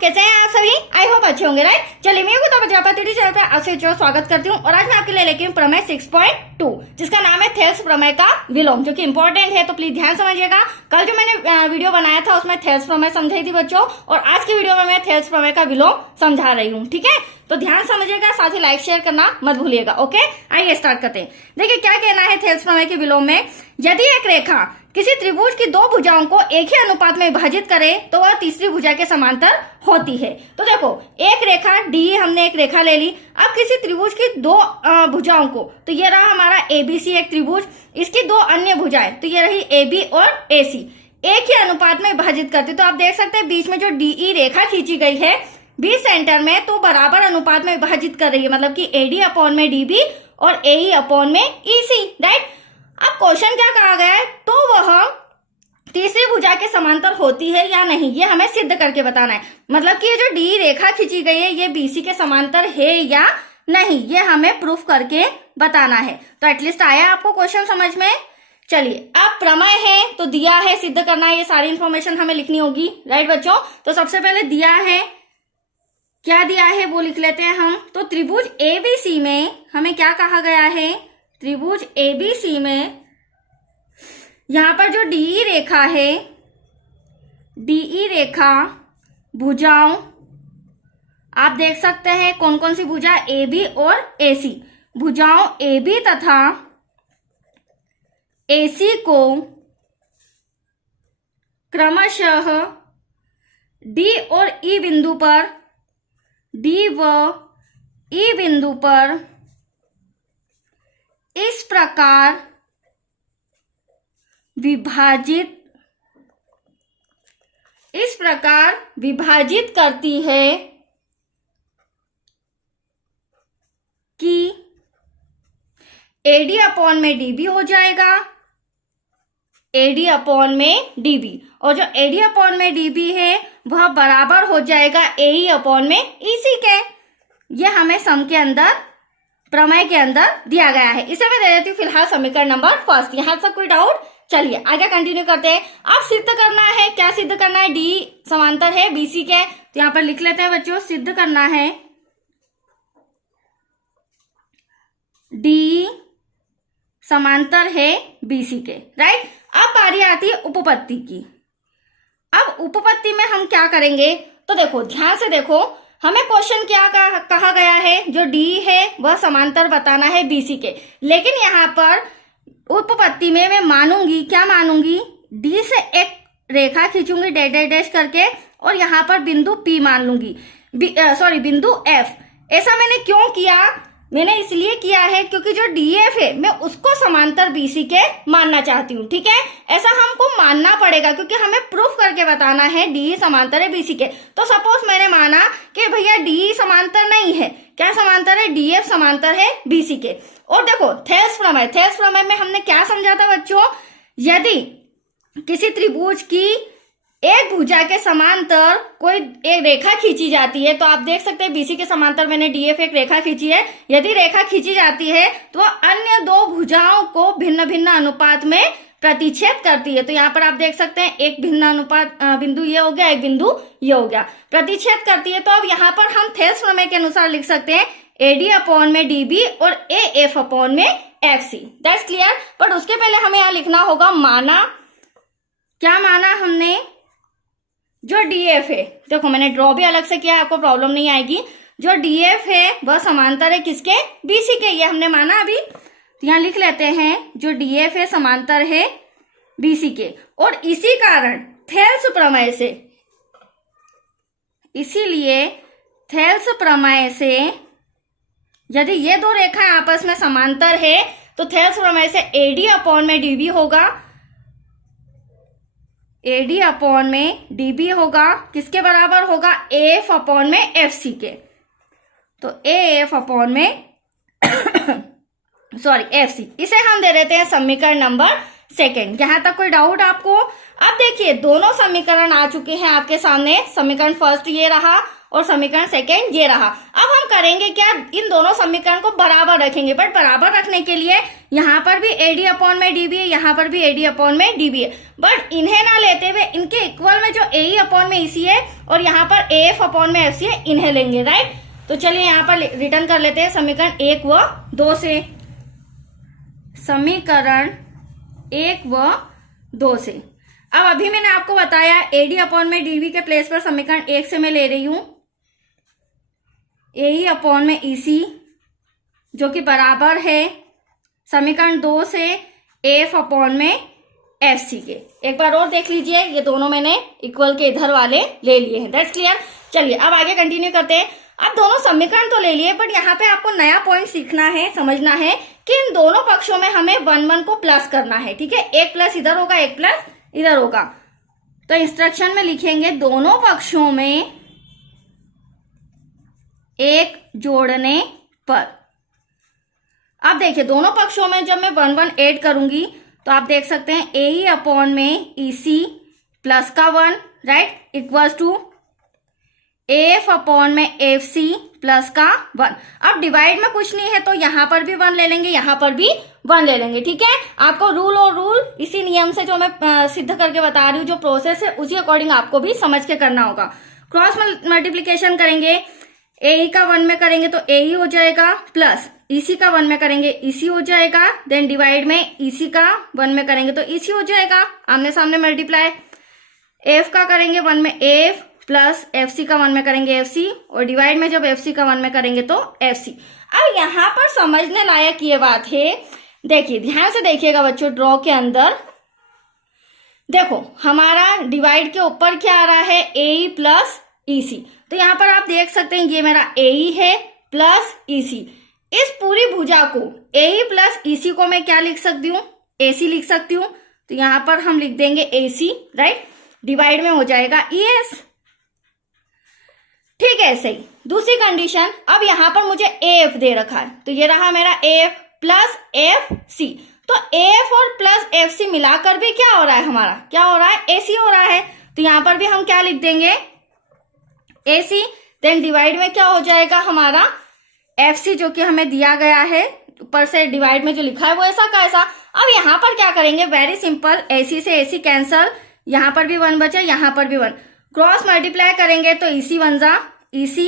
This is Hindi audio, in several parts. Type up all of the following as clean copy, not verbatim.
कैसे हैं आप सभी? आई होप अच्छे होंगे, राइट। चलिए मैं प्रजापति चैनल पे आपसे जो स्वागत करती हूँ और आज मैं आपके लिए लेके प्रमेय 6.2 जिसका नाम है थेल्स प्रमेय का विलोम, जो कि इंपॉर्टेंट है, तो प्लीज ध्यान समझिएगा। कल जो मैंने वीडियो बनाया था उसमें थेल्स प्रमेय समझाई थी बच्चों, और आज की वीडियो में मैं थेल्स प्रमेय का विलोम समझा रही हूँ, ठीक है। तो ध्यान समझिएगा, साथ ही लाइक शेयर करना मत भूलिएगा, ओके। आइए स्टार्ट करते हैं। देखिए क्या कहना है थेल्स प्रमेय के विलोम में। यदि एक रेखा किसी त्रिभुज की दो भुजाओं को एक ही अनुपात में विभाजित करे तो वह तीसरी भुजा के समांतर होती है। तो देखो एक रेखा डी, हमने एक रेखा ले ली। अब किसी त्रिभुज की दो भुजाओं को, तो ये रहा हमारा एबीसी एक त्रिभुज, इसकी दो अन्य भुजाएं, तो ये रही एबी और एसी, एक ही अनुपात में विभाजित करती। तो आप देख सकते हैं बीच में जो डीई रेखा खींची गई है बी सेंटर में, तो बराबर अनुपात में विभाजित कर रही है, मतलब कि एडी अपॉन में डीबी और एई अपॉन में ईसी, राइट। अब क्वेश्चन क्या कहा गया है, तो वह तीसरी भुजा के समांतर होती है या नहीं, ये हमें सिद्ध करके बताना है। मतलब कि ये जो डी रेखा खींची गई है ये बीसी के समांतर है या नहीं, ये हमें प्रूफ करके बताना है। तो एटलीस्ट आया आपको क्वेश्चन समझ में। चलिए अब प्रमेय है तो दिया है, सिद्ध करना है, ये सारी इंफॉर्मेशन हमें लिखनी होगी, राइट बच्चों। तो सबसे पहले दिया है, क्या दिया है वो लिख लेते हैं हम। तो त्रिभुज एबीसी में हमें क्या कहा गया है, त्रिभुज एबीसी में यहां पर जो डीई रेखा है, डीई रेखा भुजाओं आप देख सकते हैं कौन कौन सी भुजा, एबी और एसी, भुजाओं एबी तथा एसी को क्रमशः डी और ई बिंदु पर, डी व ई बिंदु पर इस प्रकार विभाजित करती है कि एडी अपॉन में डीबी हो जाएगा, एडी अपॉन में डीबी, और जो एडी अपॉन में डीबी है वह बराबर हो जाएगा एई अपॉन में ईसी के। ये हमें सम के अंदर, प्रमेय के अंदर दिया गया है। इसे मैं दे देती हूँ फिलहाल समीकरण नंबर फर्स्ट। यहाँ तक कोई डाउट? चलिए आगे कंटिन्यू करते हैं। अब सिद्ध करना है, क्या सिद्ध करना है, डी समांतर है बीसी के, तो यहाँ पर लिख लेते हैं बच्चों, सिद्ध करना है डी समांतर है बीसी के, राइट। अब बारी आती है उपपत्ति की। अब उपपत्ति में हम क्या करेंगे, तो देखो ध्यान से देखो, हमें क्वेश्चन क्या कहा गया है, जो डी है वह समांतर बताना है बीसी के, लेकिन यहाँ पर उपपत्ति में मैं मानूंगी, क्या मानूंगी, डी से एक रेखा खींचूंगी डैश डैश डैश करके, और यहाँ पर बिंदु पी मान लूंगी, बिंदु एफ। ऐसा मैंने क्यों किया, मैंने इसलिए किया है क्योंकि जो डीएफ है मैं उसको समांतर बीसी के मानना चाहती हूँ, ठीक है। ऐसा हमको मानना पड़ेगा क्योंकि हमें प्रूफ करके बताना है डी समांतर है बीसी के। तो सपोज मैंने माना कि भैया डी समांतर नहीं है, क्या समांतर है, डीएफ समांतर है बीसी के। और देखो थेल्स प्रमेय, थेल्स प्रमेय में हमने क्या समझा था बच्चों, यदि किसी त्रिभुज की एक भुजा के समांतर कोई एक रेखा खींची जाती है, तो आप देख सकते हैं बीसी के समांतर मैंने डीएफ एक रेखा खींची है, यदि रेखा खींची जाती है तो अन्य दो भुजाओं को भिन्न भिन्न अनुपात में प्रतिच्छेद करती है। तो यहाँ पर आप देख सकते हैं एक भिन्न अनुपात बिंदु ये हो गया, एक बिंदु ये हो गया, प्रतिच्छेद करती है। तो अब यहाँ पर हम थेल्स प्रमेय के अनुसार लिख सकते हैं एडी अपॉन में डीबी और ए एफ अपॉन में F C, that's clear. But उसके पहले हमें यहाँ लिखना होगा माना, क्या माना हमने, जो डीएफ है, देखो मैंने ड्रॉ भी अलग से किया, आपको प्रॉब्लम नहीं आएगी, जो डीएफ है वह समांतर है किसके, बीसी के, ये हमने माना अभी। तो यहाँ लिख लेते हैं जो डीएफ है समांतर है बीसी के, और इसी कारण थेल्स प्रमेय से, इसीलिए थेल्स प्रमेय से यदि ये दो रेखाएं आपस में समांतर है तो थेल्स प्रमेय से एडी अपॉन में डीबी होगा, एडी अपॉन में डीबी होगा, किसके बराबर होगा, एफ अपॉन में एफ सी के। तो एफ अपॉन में एफ सी, इसे हम दे देते हैं समीकरण नंबर सेकेंड। यहां तक कोई डाउट आपको? अब देखिए दोनों समीकरण आ चुके हैं आपके सामने, समीकरण फर्स्ट ये रहा और समीकरण सेकेंड ये रहा। अब हम करेंगे क्या, इन दोनों समीकरण को बराबर रखेंगे, बट बराबर रखने के लिए यहाँ पर भी AD अपॉन में DB है, यहाँ पर भी AD अपॉन में DB है, बट इन्हें ना लेते हुए इनके इक्वल में जो AE अपॉन में EC है और यहाँ पर AF अपॉन में FC है, इन्हें लेंगे, राइट। तो चलिए यहाँ पर रिटर्न कर लेते हैं समीकरण 1 व 2 से। समीकरण 1 व 2 से अब अभी मैंने आपको बताया AD अपॉन में DB के प्लेस पर समीकरण 1 से मैं ले रही हूं AE अपॉन में EC जो कि बराबर है समीकरण 2 से AF अपॉन में FC के। एक बार और देख लीजिए, ये दोनों मैंने इक्वल के इधर वाले ले लिए हैं, दैट्स क्लियर। चलिए अब आगे कंटिन्यू करते हैं। अब दोनों समीकरण तो ले लिए, बट यहाँ पे आपको नया पॉइंट सीखना है, समझना है कि इन दोनों पक्षों में हमें 1 को प्लस करना है, ठीक है। एक प्लस इधर होगा, एक प्लस इधर होगा। तो इंस्ट्रक्शन में लिखेंगे दोनों पक्षों में 1 जोड़ने पर। अब देखिए दोनों पक्षों में जब मैं 1 ऐड करूंगी तो आप देख सकते हैं AE अपॉन में EC प्लस का 1, right, equals to AF upon में FC प्लस का 1। अब डिवाइड में कुछ नहीं है तो यहाँ पर भी 1 ले लेंगे, यहाँ पर भी 1 ले लेंगे, ठीक है। आपको रूल और रूल इसी नियम से जो मैं सिद्ध करके बता रही हूँ, जो प्रोसेस है उसी अकॉर्डिंग आपको भी समझ के करना होगा। क्रॉस मल्टीप्लीकेशन करेंगे, AE का 1 में करेंगे तो AE हो जाएगा, प्लस EC का 1 में करेंगे EC हो जाएगा, देन डिवाइड में EC का 1 में करेंगे तो EC हो जाएगा, आमने सामने मल्टीप्लाई। AF का करेंगे 1 में AF प्लस FC का 1 में करेंगे FC और डिवाइड में जब FC का 1 में करेंगे तो FC। अब यहाँ पर समझने लायक ये बात है, देखिए ध्यान से देखिएगा बच्चों, ड्रॉ के अंदर देखो हमारा डिवाइड के ऊपर क्या आ रहा है AE प्लस EC। तो यहाँ पर आप देख सकते हैं ये मेरा AE है प्लस EC। इस पूरी भुजा को AE प्लस EC को मैं क्या लिख सकती हूँ, AC लिख सकती हूँ। तो यहाँ पर हम लिख देंगे AC, राइट, डिवाइड में हो जाएगा ES, ठीक है। ऐसे ही दूसरी कंडीशन, अब यहां पर मुझे AF दे रखा है तो ये रहा मेरा AF प्लस FC। तो AF और प्लस FC मिलाकर भी क्या हो रहा है, हमारा क्या हो रहा है, AC हो रहा है। तो यहां पर भी हम क्या लिख देंगे AC, देन डिवाइड में क्या हो जाएगा हमारा FC जो कि हमें दिया गया है, ऊपर से डिवाइड में जो लिखा है वो ऐसा का ऐसा। अब यहां पर क्या करेंगे, वेरी सिंपल, AC से AC कैंसल, यहां पर भी 1 बचा, यहां पर भी 1, क्रॉस मल्टीप्लाई करेंगे तो EC 1 जा EC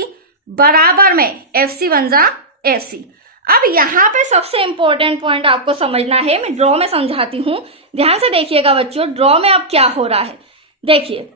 बराबर में FC 1 जा FC। अब यहाँ पे सबसे इंपॉर्टेंट पॉइंट आपको समझना है, मैं ड्रॉ में समझाती हूँ, ध्यान से देखिएगा बच्चों। ड्रॉ में अब क्या हो रहा है, देखिए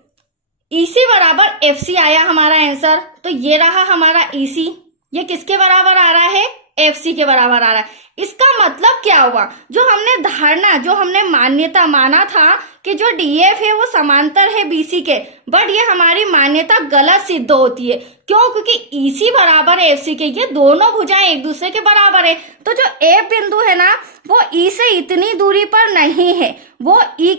EC बराबर FC आया हमारा आंसर, तो ये रहा हमारा EC, ये किसके बराबर आ रहा है, FC के बराबर आ रहा है। इसका मतलब क्या हुआ, जो हमने धारणा, जो हमने मान्यता माना था कि जो DF है वो समांतर है BC के, बट ये हमारी मान्यता गलत सिद्ध होती है। क्यों, क्योंकि EC बराबर है FC के, ये दोनों भुजाएं एक दूसरे के बराबर है। तो जो A बिंदु है ना वो E से इतनी दूरी पर नहीं है, वो E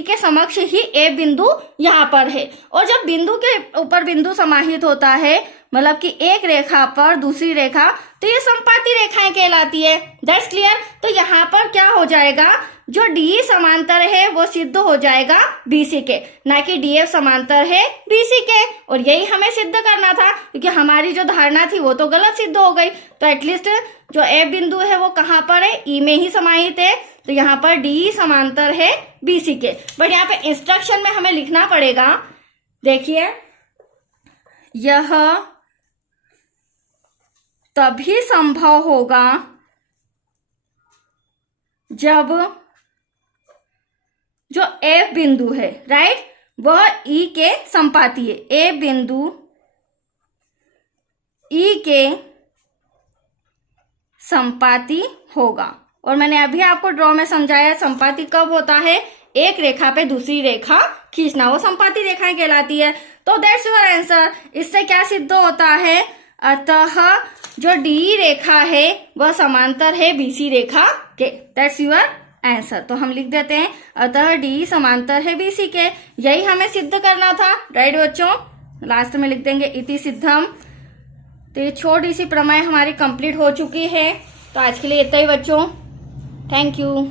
के समक्ष ही A बिंदु यहाँ पर है। और जब बिंदु के ऊपर बिंदु समाहित होता है, मतलब कि एक रेखा पर दूसरी रेखा, तो ये संपाती रेखाएं कहलाती है, दैट्स क्लियर। तो यहाँ पर क्या हो जाएगा, जो DE समांतर है वो सिद्ध हो जाएगा BC के, ना कि DF समांतर है BC के। और यही हमें सिद्ध करना था, क्योंकि हमारी जो धारणा थी वो तो गलत सिद्ध हो गई। तो एटलीस्ट जो A बिंदु है वो कहाँ पर है, E में ही समाहित है, तो यहाँ पर DE समांतर है BC के। बट यहाँ पे इंस्ट्रक्शन में हमें लिखना पड़ेगा, देखिए यह तभी संभव होगा जब जो F बिंदु है, राइट, वह E के संपाती है। A बिंदु E के संपाती होगा। और मैंने अभी आपको ड्रॉ में समझाया संपाती कब होता है, एक रेखा पे दूसरी रेखा खींचना, वो संपाती रेखाएं कहलाती है। तो दैट्स योर आंसर। इससे क्या सिद्ध होता है, अतः जो DE रेखा है वह समांतर है BC रेखा के, दैट्स योर आंसर। तो हम लिख देते हैं अतः DE समांतर है BC के, यही हमें सिद्ध करना था, राइट बच्चों। लास्ट में लिख देंगे इति सिद्धम। तो ये छोटी सी प्रमेय हमारी कंप्लीट हो चुकी है। तो आज के लिए इतना ही बच्चों, थैंक यू।